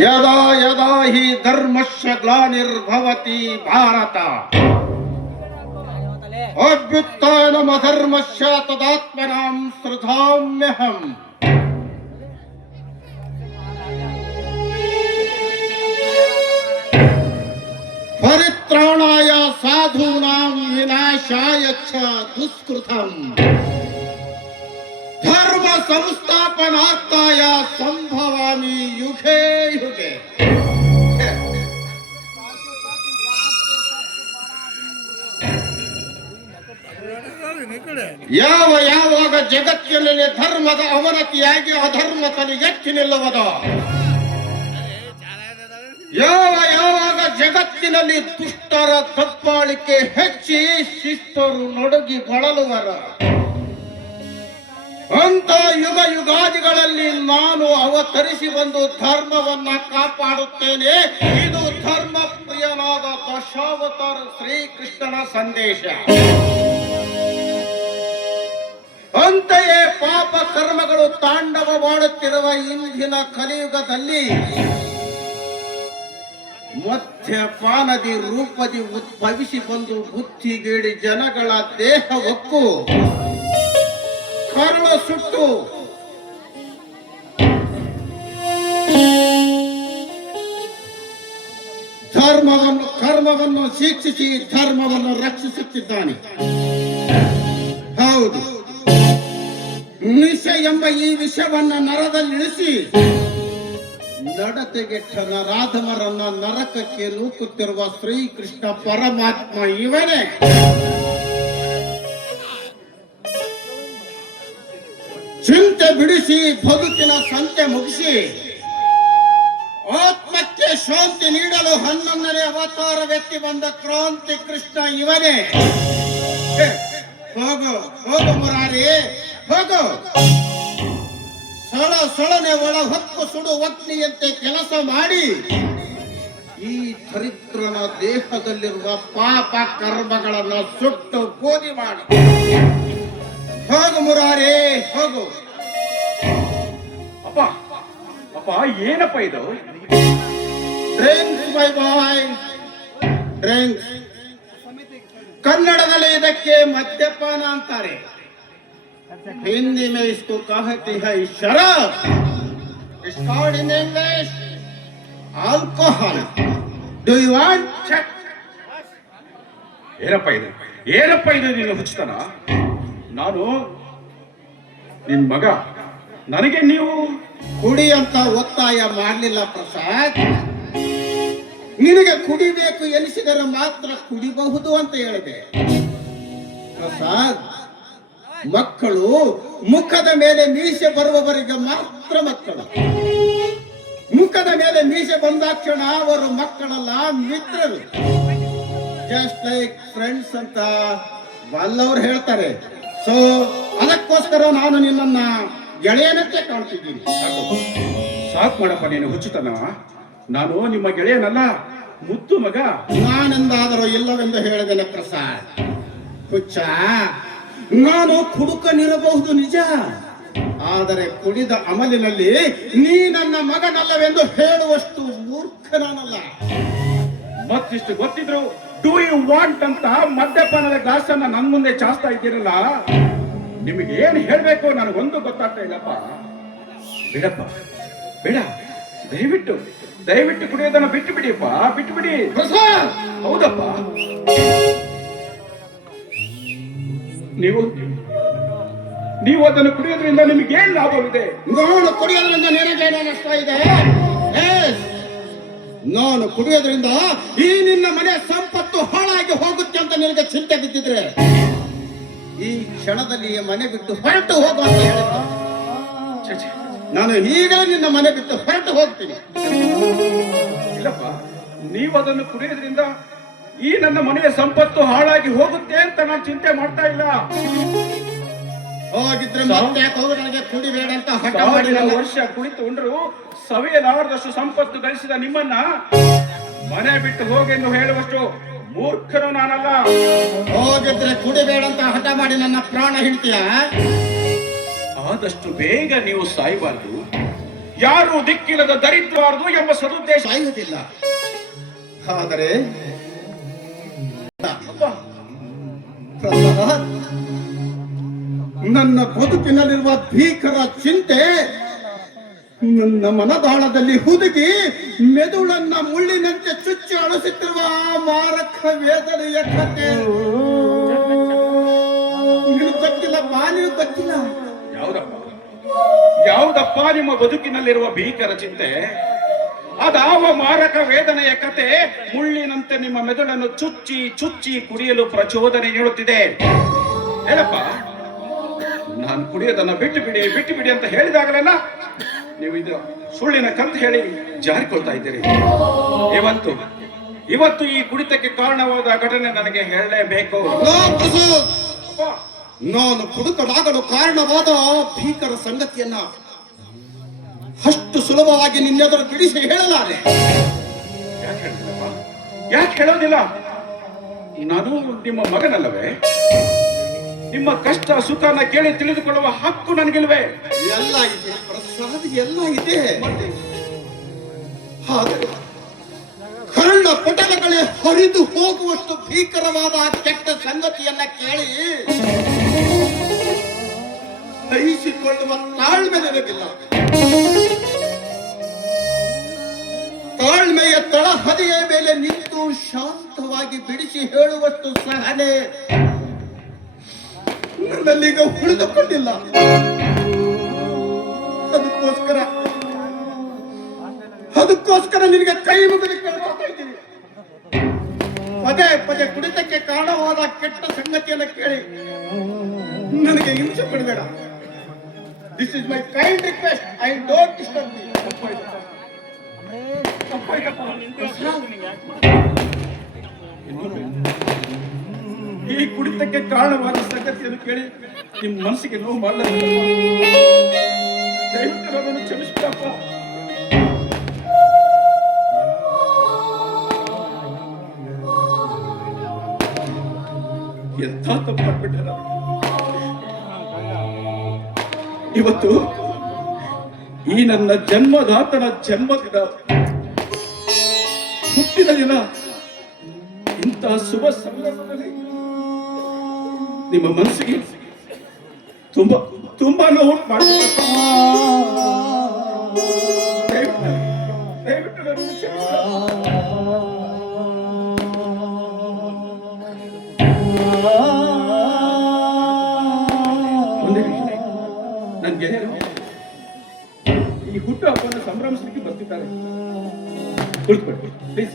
ಯದಾ ಯದಾ ಹಿ ಧರ್ಮಸ್ಯ ಗ್ಲಾನಿರ್ಭವತಿ ಭಾರತ ಅಭ್ಯುತ್ಥಾನಮಧರ್ಮಸ್ಯ ತದಾತ್ಮನಾಂ ಸೃಧಾಮ್ಯಹಂ. ಪರಿತ್ರಾಣಾಯ ಸಾಧೂನಾಂ ವಿನಾಶಾಯ ಚ ದುಷ್ಕೃತಂ ಧರ್ಮ ಸಂಸ್ಥಾಪನಾರ್ಥಾಯ ಸಂಭವಾಮಿ ಯುಗೇ ಯುಗೆ. ಯಾವಾಗ ಜಗತ್ತಿನಲ್ಲಿ ಧರ್ಮದ ಅವನತಿಯಾಗಿ ಅಧರ್ಮ ತಲೆ ಎತ್ತಿ ನಿಲ್ಲುವುದೋ, ಯಾವಾಗ ಜಗತ್ತಿನಲ್ಲಿ ದುಷ್ಟರ ದಬ್ಬಾಳಿಕೆ ಹೆಚ್ಚಿ ಶಿಷ್ಟರು ನಡುಗಿ ಬಳಲುವರ, ಅಂತ ಯುಗ ಯುಗಾದಿಗಳಲ್ಲಿ ನಾನು ಅವತರಿಸಿ ಬಂದು ಧರ್ಮವನ್ನ ಕಾಪಾಡುತ್ತೇನೆ. ಇದು ಧರ್ಮ ಪ್ರಿಯನಾದ ದಶಾವತಾರ ಶ್ರೀಕೃಷ್ಣನ ಸಂದೇಶ. ಅಂತೆಯೇ ಪಾಪ ಕರ್ಮಗಳು ತಾಂಡವ ಮಾಡುತ್ತಿರುವ ಇಂದಿನ ಕಲಿಯುಗದಲ್ಲಿ ಮದ್ಯಪಾನದಿ ರೂಪದಿ ಉದ್ಭವಿಸಿ ಬಂದು ಬುದ್ಧಿಗೇಡಿ ಜನಗಳ ದೇಹ ಒಕ್ಕು ಕರುಳ ಸುಟ್ಟು ಕರ್ಮವನ್ನು ಶಿಕ್ಷಿಸಿ ಧರ್ಮವನ್ನು ರಕ್ಷಿಸುತ್ತಿದ್ದಾನೆ. ಹೌದು, ನಿಶ ಎಂಬ ಈ ವಿಷವನ್ನ ನರದಲ್ಲಿಳಿಸಿ ನಡತೆಗೆಟ್ಟ ನರಾಧಮರನ್ನ ನರಕಕ್ಕೆ ನೂಕುತ್ತಿರುವ ಶ್ರೀಕೃಷ್ಣ ಪರಮಾತ್ಮ ಇವನೇ. ಚಿಂತೆ ಬಿಡಿಸಿ ಬದುಕಿನ ಸಂತೆ ಮುಗಿಸಿ ಆತ್ಮಕ್ಕೆ ಶಾಂತಿ ನೀಡಲು 11ನೇ ಅವತಾರವೆತ್ತಿ ಬಂದ ಕ್ರಾಂತಿ ಕೃಷ್ಣ ಇವನೇ. ಹೋಗು ಹೋಗು ಮುರಾರಿ ಹೋಗು. ಸೊಳನೆ ಒಳ ಹೊತ್ತು ಸುಡು ಅಗ್ನಿಯಂತೆ ಕೆಲಸ ಮಾಡಿ ಈ ದರಿದ್ರನ ದೇಹದಲ್ಲಿರುವ ಪಾಪ ಕರ್ಮಗಳನ್ನ ಸುಟ್ಟು ಗೋಧಿ ಮಾಡಿ. ಹೋಗು ಮುರಾರಿ ಹೋಗು. ಅಪ್ಪ ಅಪ್ಪ ಏನಪ್ಪ ಇದು? ಡ್ರಿಂಕ್ಸ್ ಮೈ ಬಾಯ್, ಡ್ರಿಂಕ್ಸ್. ಕನ್ನಡದಲ್ಲಿ ಇದಕ್ಕೆ ಮದ್ಯಪಾನ ಅಂತಾರೆ. हिंदी में इसको कहती है शराब. It's called in English alcohol. Do you want check? ಏನಪ್ಪ ಇದು ನೀನು ಹುಚ್ಚುತನ? ನಾನು ನಿನ್ ಮಗ, ನನಗೆ ನೀವು ಕುಡಿ ಅಂತ ಒತ್ತಾಯ ಮಾಡಲಿಲ್ಲ ಪ್ರಸಾದ್. ನಿನಗೆ ಕುಡಿಬೇಕು ಎನಿಸಿದರೆ ಮಾತ್ರ ಕುಡಿಬಹುದು ಅಂತ ಹೇಳಿದೆ ಪ್ರಸಾದ್. ಮಕ್ಕಳು ಮುಖದ ಮೇಲೆ ಮೀಸೆ ಬರುವವರಿಗೆ ಮಾತ್ರ ಮಕ್ಕಳು. ಮುಖದ ಮೇಲೆ ಮೀಸೆ ಬಂದಾಕ್ಷಣ ಅವರು ಮಕ್ಕಳಲ್ಲ, ಮಿತ್ರರು. ಜಸ್ಟ್ ಲೈಕ್ ಫ್ರೆಂಡ್ಸ್ ಅಂತ ವಲ್ಲವರು ಹೇಳ್ತಾರೆ. ಸೊ ಅದಕ್ಕೋಸ್ಕರ ನಾನು ನಿನ್ನನ್ನ ಗೆಳೆಯನಂತೆ ಕಾಣ್ತಿದ್ದೀನಿ. ಸಾಕು ಮಾಡಪ್ಪ ನೀನು ಹುಚ್ಚುತನ. ನಾನು ನಿಮ್ಮ ಗೆಳೆಯನಲ್ಲ, ಮುದ್ದು ಮಗ. ನಾನೆಂದಾದರೂ ಇಲ್ಲವೆಂದು ಹೇಳಿದ್ದೇನೆ ಪ್ರಸಾದ್. ಹುಚ್ಚ, ನಾನು ಕುಡುಕನಿರಬಹುದು ನಿಜ, ಆದರೆ ಕುಡಿದ ಅಮಲಿನಲ್ಲಿ ನೀ ನನ್ನ ಮಗನಲ್ಲವೆಂದು ಹೇಳುವಷ್ಟು ಮೂರ್ಖ ನಾನಲ್ಲ. ಮತ್ತಿಷ್ಟು ಗೊತ್ತಿದ್ರು ಡೂ ಯು ವಾಂಟ್ ಅಂತ ಮದ್ಯಪಾನದ ಗ್ಲಾಸ್ ಅನ್ನ ನನ್ ಮುಂದೆ ಚಾಸ್ತಾ ಇದ್ದೀರಲ್ಲ, ನಿಮಗೆ ಏನ್ ಹೇಳ್ಬೇಕು ನನಗೊಂದು ಗೊತ್ತಾಗ್ತಾ ಇಲ್ಲಪ್ಪ. ಬಿಡಪ್ಪ ಬೇಡ, ದಯವಿಟ್ಟು ಕುಡಿಯೋದನ್ನ ಬಿಟ್ಟು ಬಿಡಿಯಪ್ಪ, ಬಿಟ್ಟು ಬಿಡಿ. ಹೌದಪ್ಪ, ನೀವು ಅದನ್ನು ಕುಡಿಯೋದ್ರಿಂದ ನಿಮಗೆ ಏನ್ ಲಾಭವಿದೆ? ನಾನು ಕುಡಿಯೋದ್ರಿಂದ ನಿನಗೇನೋ ನಷ್ಟ ಇದೆ. ನಾನು ಕುಡಿಯೋದ್ರಿಂದ ಈ ನಿನ್ನ ಮನೆ ಸಂಪತ್ತು ಹಾಳಾಗಿ ಹೋಗುತ್ತೆ ಅಂತ ನಿನಗೆ ಚಿಂತೆ ಬಿದ್ದಿದ್ರೆ ಈ ಕ್ಷಣದಲ್ಲಿ ಮನೆ ಬಿಟ್ಟು ಹೊರಟು ಹೋಗು ಅಂತ ಹೇಳಿದ್ರು. ನಾನು ಈಗ ನಿನ್ನ ಮನೆ ಬಿಟ್ಟು ಹೊರಟು ಹೋಗ್ತೀನಿ. ಇಲ್ಲಪ್ಪ, ನೀವು ಅದನ್ನು ಕುಡಿಯೋದ್ರಿಂದ ಈ ನನ್ನ ಮನೆಯ ಸಂಪತ್ತು ಹಾಳಾಗಿ ಹೋಗುತ್ತೆ ಅಂತ ನಾನು ಚಿಂತೆ ಮಾಡ್ತಾ ಇಲ್ಲ. ಹೋಗಿದ್ರೆ ಮತ್ತೆ ನನಗೆ ಕುಡಿಬೇಡ ಅಂತ ಹಠ ಮಾಡಿ ವರ್ಷ ಕುಳಿತು ಉಂಡ್ರು ಸವಿಯಲಾರದಷ್ಟು ಸಂಪತ್ತು ಗಳಿಸಿದ ನಿಮ್ಮನ್ನ ಮನೆ ಬಿಟ್ಟು ಹೋಗೆಂದು ಹೇಳುವಷ್ಟು ಮೂರ್ಖರು ನಾನಲ್ಲ. ಹೋಗಿದ್ರೆ ಕುಡಿಬೇಡ ಅಂತ ಹಠ ಮಾಡಿ ನನ್ನ ಪ್ರಾಣ ಹಿಡ್ತೀಯ. ಆದಷ್ಟು ಬೇಗ ನೀವು ಸಾಯಬಾರ್ದು. ಯಾರು ದಿಕ್ಕಿಲ್ಲದ ದರಿದ್ರವಾರದು ಎಂಬ ಸದುದ್ದೇಶ. ಸಾಯುವುದಿಲ್ಲ. ಆದರೆ ಪ್ರಸಾದ್, ನನ್ನ ಬದುಕಿನಲ್ಲಿರುವ ಭೀಕರ ಚಿಂತೆ ನನ್ನ ಮನದಾಳದಲ್ಲಿ ಹುದುಗಿ ಮೆದುಳನ್ನ ಮುಳ್ಳಿನಂತೆ ಚುಚ್ಚಿ ಅಳಿಸುತ್ತಿರುವ ಮಾರಕ ವೇದನೆಯ ಕಥೆ. ನಿನಗೆ ಗೊತ್ತಿಲ್ಲ, ಬಾನಿಗೆ ಗೊತ್ತಿಲ್ಲ. ಯಾವುದಪ್ಪ ನಿಮ್ಮ ಬದುಕಿನಲ್ಲಿರುವ ಭೀಕರ ಚಿಂತೆ? ಅದಾವ ಮಾರಕ ವೇದನೆಯ ಕತೆ ಮುಳ್ಳಿನಂತೆ ನಿಮ್ಮ ಮೆದುಳನ್ನು ಚುಚ್ಚಿ ಚುಚ್ಚಿ ಕುಡಿಯಲು ಪ್ರಚೋದನೆ ನೀಡುತ್ತಿದೆ. ಏನಪ್ಪ, ನಾನು ಕುಡಿಯೋದನ್ನ ಬಿಟ್ಟು ಬಿಡಿ ಅಂತ ಹೇಳಿದಾಗಲೆಲ್ಲ ನೀವು ಇದು ಸುಳ್ಳಿನ ಕಂತು ಹೇಳಿ ಜಾರಿಕೊಳ್ತಾ ಇದ್ದೀರಿ. ಇವತ್ತು ಈ ಕುಡಿತಕ್ಕೆ ಕಾರಣವಾದ ಘಟನೆ ನನಗೆ ಹೇಳಲೇಬೇಕು. ನಾನು ಕುಡುಕನಾಗಲು ಕಾರಣವಾದ ಭೀಕರ ಸಂಗತಿಯನ್ನ ಅಷ್ಟು ಸುಲಭವಾಗಿ ನಿನ್ನೆದುರು ಬಿಡಿಸಿ ಹೇಳಲಾರೆ. ಯಾಕೆ ಹೇಳೋದಿಲ್ಲ? ನಾನು ನಿಮ್ಮ ಮಗನಲ್ಲವೇ? ನಿಮ್ಮ ಕಷ್ಟ ಸುಖನ ಕೇಳಿ ತಿಳಿದುಕೊಳ್ಳುವ ಹಕ್ಕು ನನಗಿಲ್ವೇ? ಎಲ್ಲ ಇದೆ ಪ್ರಸಾದ್, ಎಲ್ಲ ಇದೆ. ಆದರೆ ಕರುಳ ಪಟಲಗಳೇ ಹರಿದು ಹೋಗುವಷ್ಟು ಭೀಕರವಾದ ಕೆಟ್ಟ ಸಂಗತಿಯನ್ನ ಕೇಳಿ ಸಹಿಸಿಕೊಳ್ಳುವ ತಾಳ್ಮೆ ನನಗಿಲ್ಲ. ತಾಳ್ಮೆಯ ತಳಹದಿಯ ಮೇಲೆ ನಿಂತು ಶಾಂತವಾಗಿ ಬಿಡಿಸಿ ಹೇಳುವಷ್ಟು ಸಹನೆ ನನ್ನಲ್ಲೀಗ ಉಳಿದುಕೊಂಡಿಲ್ಲ. ಅದಕ್ಕೋಸ್ಕರ ನಿನಗೆ ಕೈ ಮುಗಿದು ಕೇಳ್ತಾ ಇದ್ದೀನಿ. ಪದೇ ಕುಡಿತಕ್ಕೆ ಕಾರಣವಾದ ಕೆಟ್ಟ ಸಂಗತಿಯನ್ನು ಕೇಳಿ ನನಗೆ ಹಿಂಸೆ ಪಡಬೇಡ. This is my kind request. I don't disturb you. ಈ ಕುಡಿತಕ್ಕೆ ಕಾರಣವಾದ ಸಂಗತಿಯನ್ನು ಕೇಳಿ ನಿಮ್ಮ ಮನಸ್ಸಿಗೆ ನೋವು ಮಾಡಲು ದಯವಿಟ್ಟು ನನ್ನನ್ನು ಕ್ಷಮಿಸ್ಬಿಡಪ್ಪ. ಎಂಥ ತಪ್ಪು ಮಾಡ್ಬಿಟ್ಟೆ ನಾನು. ಇವತ್ತು ಈ ನನ್ನ ಜನ್ಮದಾತನ ಜನ್ಮದಿನ, ಹುಟ್ಟಿದ ದಿನ, ಇಂತಹ ಶುಭ ಸಂದರ್ಭದಲ್ಲಿ ನಿಮ್ಮ ಮನಸ್ಸಿಗೆ ತುಂಬಾ ನೋವು ಮಾಡ್ಬಿಟ್ಟು ದಯವಿಟ್ಟು ನನ್ನನ್ನು ಕ್ಷಮಿಸಿ. ನನ್ನ ಗೆಳೆಯರು ಈ ಹುಟ್ಟು ಹಬ್ಬವನ್ನು ಸಂಭ್ರಮಿಸಲಿಕ್ಕೆ ಬರ್ತಿದ್ದಾರೆ. ಕುಳಿತುಕೊಳ್ಳಿ ಪ್ಲೀಸ್.